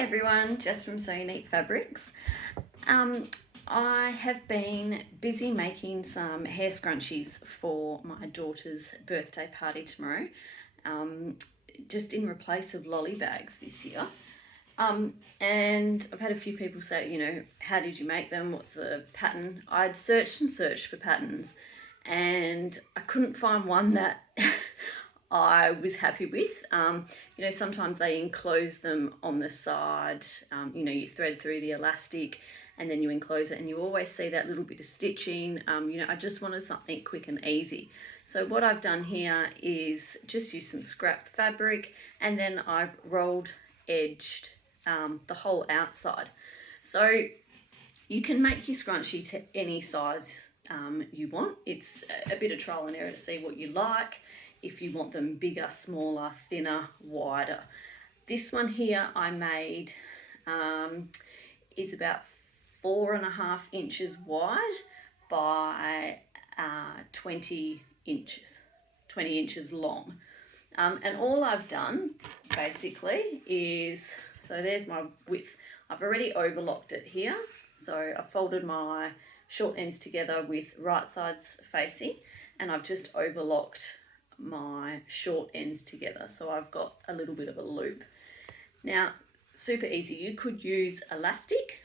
everyone, Jess from So Unique Fabrics. I have been busy making some hair scrunchies for my daughter's birthday party tomorrow, just in replace of lolly bags this year. And I've had a few people say, how did you make them? What's the pattern? I'd searched and searched for patterns and I couldn't find one that I was happy with. Sometimes they enclose them on the side, you thread through the elastic and then you enclose it and you always see that little bit of stitching. I just wanted something quick and easy. So what I've done here is just use some scrap fabric and then I've rolled edged the whole outside. So you can make your scrunchie to any size you want. It's a bit of trial and error to see what you like. If you want them bigger, smaller, thinner, wider. This one here I made is about 4.5 inches wide by 20 inches long. And all I've done basically is, so there's my width. I've already overlocked it here. So I folded my short ends together with right sides facing and I've just overlocked my short ends together. So I've got a little bit of a loop. Now, super easy. You could use elastic,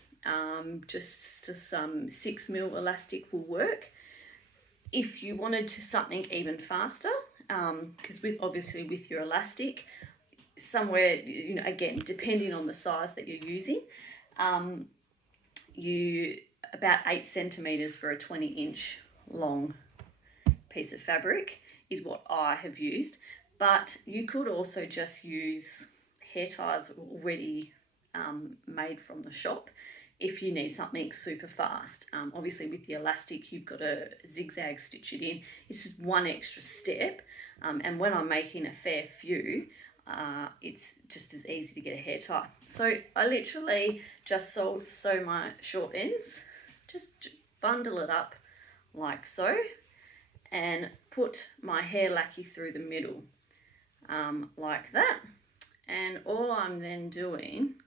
just some 6mm elastic will work. If you wanted something even faster, because with your elastic, somewhere, again, depending on the size that you're using, about 8 centimeters for a 20-inch long piece of fabric is what I have used. But you could also just use hair ties already made from the shop if you need something super fast. Obviously with the elastic you've got to zigzag stitch it in. It's just one extra step, and when I'm making a fair few, it's just as easy to get a hair tie. So I literally just sew my short ends, just bundle it up like so, and put my hair lacquer through the middle like that. And all I'm then doing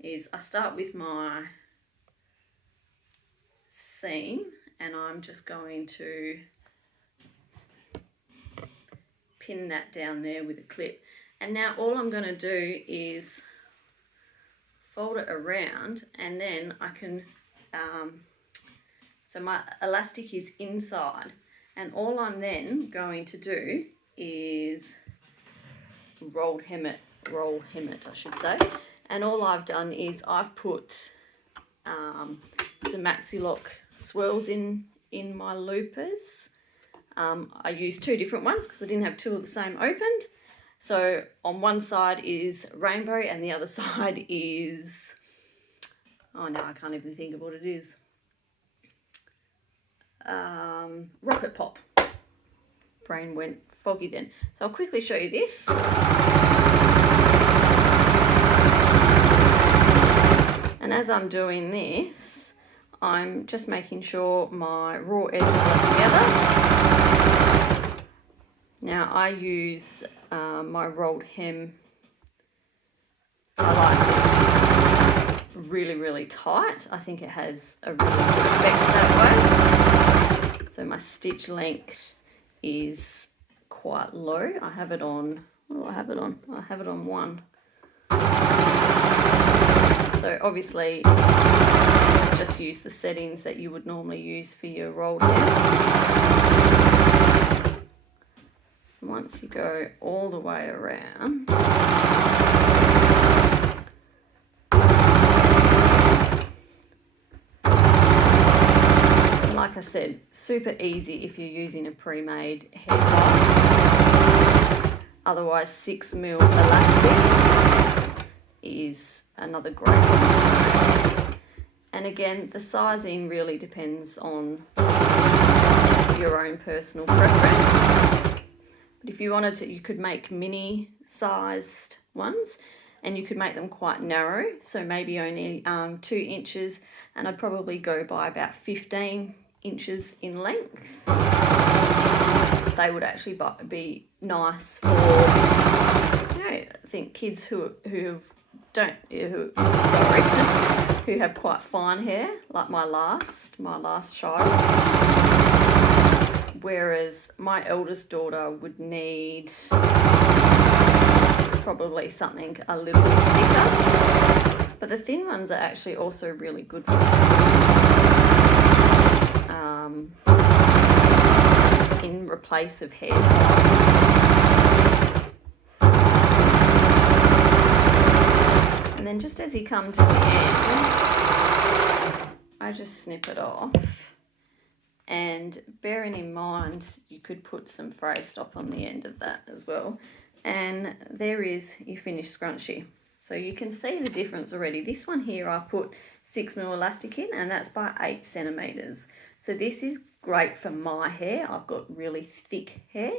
is I start with my seam and I'm just going to pin that down there with a clip. And now all I'm going to do is fold it around and then I can, so my elastic is inside and all I'm then going to do is roll hem it I should say. And all I've done is I've put some maxi lock swirls in my loopers. I used 2 different ones because I didn't have 2 of the same opened. So on one side is rainbow and the other side is, oh no, I can't even think of what it is. Rocket pop. Brain went foggy then. So I'll quickly show you this. And as I'm doing this, I'm just making sure my raw edges are together. Now I use my rolled hem. I like it really tight. I think it has a really good effect that way. So my stitch length is quite low. I have it on, what do I have it on? I have it on 1. So obviously just use the settings that you would normally use for your rolled hair. Once you go all the way around, and like I said, super easy if you're using a pre-made hair tie. Otherwise 6mm elastic is another great one. And again, the sizing really depends on your own personal preference. But if you wanted to, you could make mini sized ones and you could make them quite narrow, so maybe only 2 inches, and I'd probably go by about 15 inches in length. They would actually be nice for, I think kids who have who have quite fine hair, like my last child. Whereas my eldest daughter would need probably something a little bit thicker. But the thin ones are actually also really good for in replace of hair ties. And then just as you come to the end, I just snip it off. And bearing in mind, you could put some fray stop on the end of that as well. And there is your finished scrunchie. So you can see the difference already. This one here, I put 6mm elastic in, and that's by 8 centimeters. So this is great for my hair. I've got really thick hair.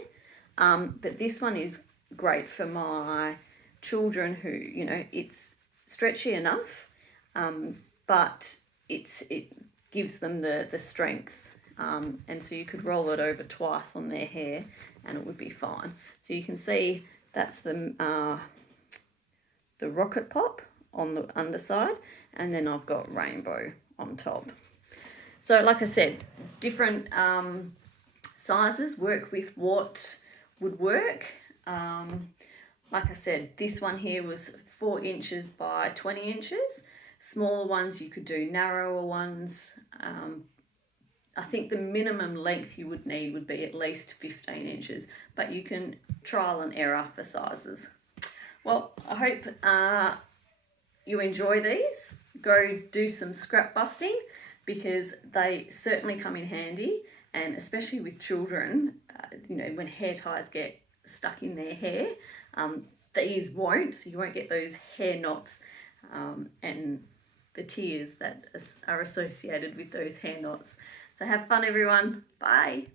But this one is great for my children who, you know, it's stretchy enough, but it gives them the strength. And so you could roll it over twice on their hair and it would be fine. So you can see that's the rocket pop on the underside, and then I've got rainbow on top. So like I said, different sizes work with what would work. Like I said, this one here was 4 inches by 20 inches. Smaller ones, you could do narrower ones. I think the minimum length you would need would be at least 15 inches, but you can trial and error for sizes. Well, I hope you enjoy these. Go do some scrap busting because they certainly come in handy, and especially with children, you know, when hair ties get stuck in their hair, these won't, so you won't get those hair knots and the tears that are associated with those hair knots. So have fun, everyone. Bye.